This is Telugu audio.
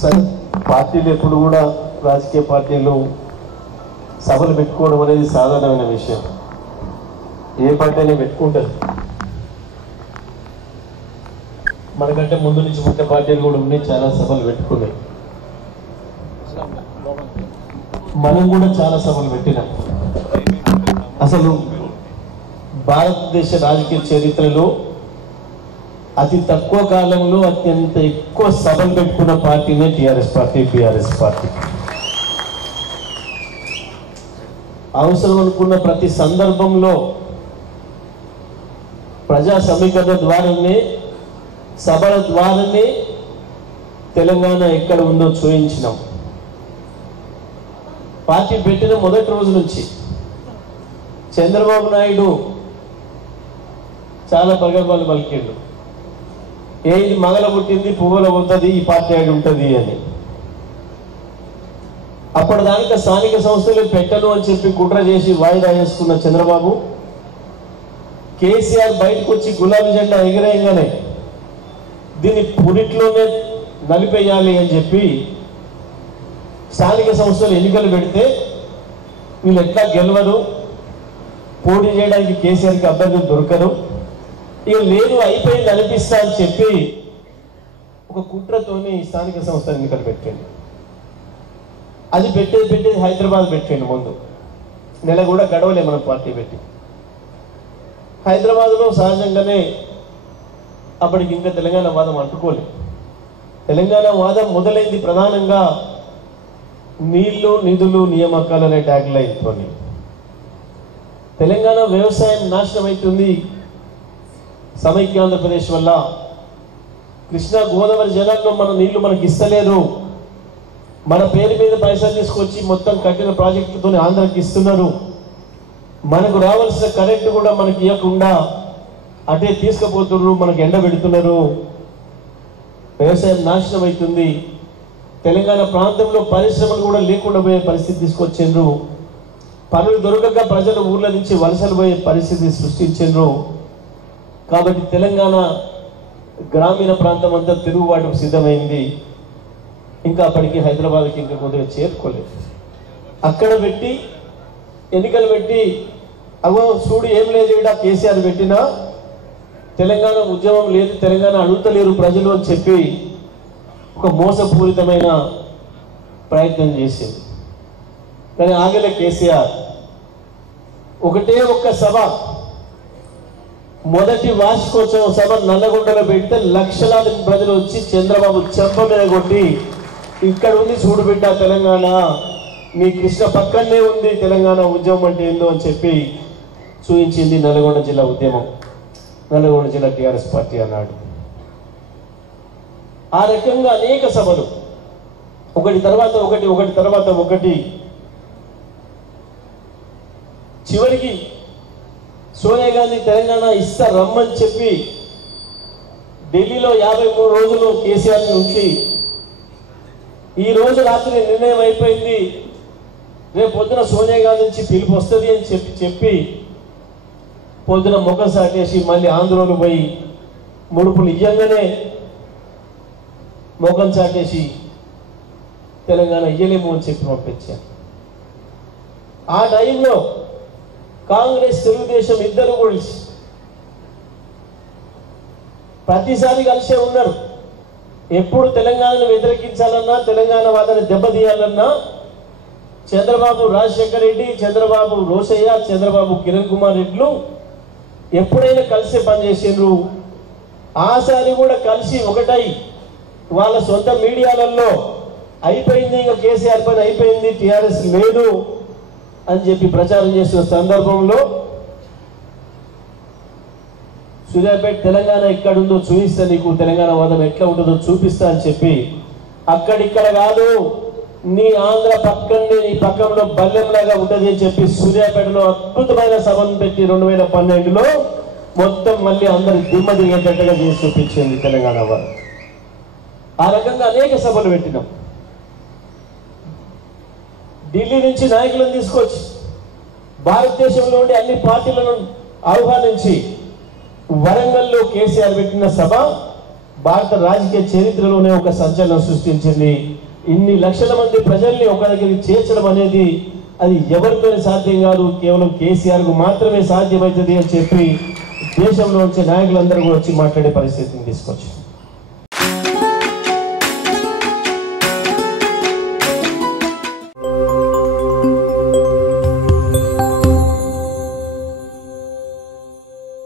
సరే, పార్టీలు ఎప్పుడు కూడా రాజకీయ పార్టీలు సభలు పెట్టుకోవడం అనేది సాధారణమైన విషయం. ఏ పార్టీ అయినా పెట్టుకుంటారు. మనకంటే ముందు నుంచి ముఖ్య పార్టీలు కూడా ఉన్నాయి, చాలా సభలు పెట్టుకున్నాయి. మనం కూడా చాలా సభలు పెట్టినాం. అసలు భారతదేశ రాజకీయ చరిత్రలో అతి తక్కువ కాలంలో అత్యంత ఎక్కువ సభలు పెట్టుకున్న పార్టీనే టీఆర్ఎస్ పార్టీ, బీఆర్ఎస్ పార్టీ. అవసరం అనుకున్న ప్రతి సందర్భంలో ప్రజా సమీకరణ ద్వారానే, సభల ద్వారానే తెలంగాణ ఎక్కడ ఉందో చూపించినాం. పార్టీ పెట్టిన మొదటి రోజు నుంచి చంద్రబాబు నాయుడు చాలా ప్రగల్భాలు పలికిండు. ఇది మగల పుట్టింది పువ్వుల ఉంటుంది, ఈ పార్టీ ఆడి ఉంటుంది అని. అప్పటిదానిక స్థానిక సంస్థలు పెట్టను అని చెప్పి కుట్ర చేసి వాయిదా వేసుకున్న చంద్రబాబు, కేసీఆర్ బయటకు వచ్చి గులాబీ జెండా ఎగిరేయంగానే దీన్ని పురిట్లోనే నలిపేయాలి అని చెప్పి స్థానిక సంస్థలు ఎన్నికలు పెడితే వీళ్ళు ఎట్లా గెలవరు, పోటీ చేయడానికి కేసీఆర్కి అభ్యర్థులు దొరకరు, ఇక లేదు అయిపోయింది అనిపిస్తా అని చెప్పి ఒక కుట్రతోని స్థానిక సంస్థలు ఎన్నికలు పెట్టండి. అది పెట్టేది హైదరాబాద్ పెట్టండి. ముందు నెల కూడా గడవలే మనం పార్టీ పెట్టి. హైదరాబాద్లో సహజంగానే అప్పటికి ఇంకా తెలంగాణ వాదం అంటుకోలేదు. తెలంగాణ వాదం మొదలైంది ప్రధానంగా నీళ్లు, నిధులు, నియామకాలు అనే ట్యాగ్ లైన్తో. తెలంగాణ వ్యవసాయం నాశనం అవుతుంది సమైక్య ఆంధ్రప్రదేశ్ వల్ల. కృష్ణా గోదావరి జలాల్లో మన నీళ్లు మనకి ఇస్తలేరు, మన పేరు మీద పైసలు తీసుకొచ్చి మొత్తం కట్టిన ప్రాజెక్టులతో ఆంధ్రకి ఇస్తున్నారు, మనకు రావాల్సిన కరెంటు కూడా మనకి ఇవ్వకుండా అటే తీసుకుపోతున్నారు, మనకు ఎండ పెడుతున్నారు, వ్యవసాయం నాశనం అవుతుంది. తెలంగాణ ప్రాంతంలో పరిశ్రమలు కూడా లేకుండా పోయే పరిస్థితి తీసుకొచ్చిండ్రు. పనులు దొరకక ప్రజలు ఊర్ల నుంచి వలసలు పోయే పరిస్థితి సృష్టించిండ్రు. కాబట్టి తెలంగాణ గ్రామీణ ప్రాంతం అంతా తిరుగుబాటుకు సిద్ధమైంది. ఇంకా అప్పటికి హైదరాబాద్కి ఇంకా కొద్దిగా చేరుకోలేదు. అక్కడ పెట్టి ఎన్నికలు పెట్టి అగో చూడు ఏం లేదు ఇక్కడ కేసీఆర్ పెట్టినా తెలంగాణ ఉద్యమం లేదు, తెలంగాణ అడుగుతలేరు ప్రజలు అని చెప్పి ఒక మోసపూరితమైన ప్రయత్నం చేసింది. కానీ ఆగలే కేసీఆర్. ఒకటే ఒక్క సభ, మొదటి వార్షికోత్సవం సభ నల్లగొండలో పెడితే లక్షలాది ప్రజలు వచ్చి చంద్రబాబు చెంప మీద కొట్టి ఇక్కడ ఉంది చూడు బిడ్డ తెలంగాణ, మీ కృష్ణ పక్కనే ఉంది తెలంగాణ ఉద్యమం అంటే ఏందో అని చెప్పి చూపించింది నల్గొండ జిల్లా ఉద్యమం, నల్గొండ జిల్లా టీఆర్ఎస్ పార్టీ అన్నాడు. ఆ రకంగా అనేక సభలు ఒకటి తర్వాత ఒకటి చివరికి సోనియా గాంధీ తెలంగాణ ఇస్తా రమ్మని చెప్పి ఢిల్లీలో 53 రోజులు కేసీఆర్ నుంచి ఈ రోజు రాత్రి నిర్ణయం అయిపోయింది, రేపు పొద్దున సోనియా గాంధీ నుంచి పిలుపు వస్తుంది అని చెప్పి పొద్దున ముఖం సాటేసి మళ్ళీ ఆంధ్రోలు పోయి ముడుపులు ఇయ్యంగానే ముఖం చాటేసి తెలంగాణ ఇయ్యలేము అని చెప్పి పంపించారు. ఆ టైంలో కాంగ్రెస్ తెలుగుదేశం ఇద్దరు కలిసి ప్రతిసారి కలిసే ఉన్నారు. ఎప్పుడు తెలంగాణను వ్యతిరేకించాలన్నా, తెలంగాణ వాదాన్ని దెబ్బతీయాలన్నా చంద్రబాబు రాజశేఖర్ రెడ్డి, చంద్రబాబు రోషయ్య, చంద్రబాబు కిరణ్ కుమార్ రెడ్డిలు ఎప్పుడైనా కలిసి పనిచేసిండ్రు. ఆసారి కూడా కలిసి ఒకటై వాళ్ళ సొంత మీడియాలలో అయిపోయింది, ఇంకా కేసీఆర్ పని అయిపోయింది, టీఆర్ఎస్ లేదు అని చెప్పి ప్రచారం చేస్తున్న సందర్భంలో సూర్యాపేట తెలంగాణ ఎక్కడుందో చూపిస్తా, నీకు తెలంగాణ వాదం ఎట్లా ఉంటుందో చూపిస్తా అని చెప్పి అక్కడిక్కడ కాదు నీ ఆంధ్ర పక్కనే నీ పక్కనలో బల్లెంలాగా ఉంటుంది అని చెప్పి సూర్యాపేటలో అద్భుతమైన సభను పెట్టి 2012లో మొత్తం మళ్ళీ అందరి దిమ్మ తిరిగేటట్టుగా చేసి చూపించింది తెలంగాణ వారు. ఆ రకంగా అనేక సభలు పెట్టినాం. ఢిల్లీ నుంచి నాయకులను తీసుకొచ్చి భారతదేశంలో ఉండే అన్ని పార్టీలను ఆహ్వానించి వరంగల్లో కేసీఆర్ పెట్టిన సభ భారత రాజకీయ చరిత్రలోనే ఒక సంచలనం సృష్టించింది. ఇన్ని లక్షల మంది ప్రజల్ని ఒక దగ్గరికి చేర్చడం అనేది అది ఎవరితో సాధ్యం కాదు, కేవలం కేసీఆర్కు మాత్రమే సాధ్యమవుతుంది అని చెప్పి దేశంలో వచ్చే నాయకులందరూ కూడా వచ్చి మాట్లాడే పరిస్థితిని తీసుకొచ్చింది.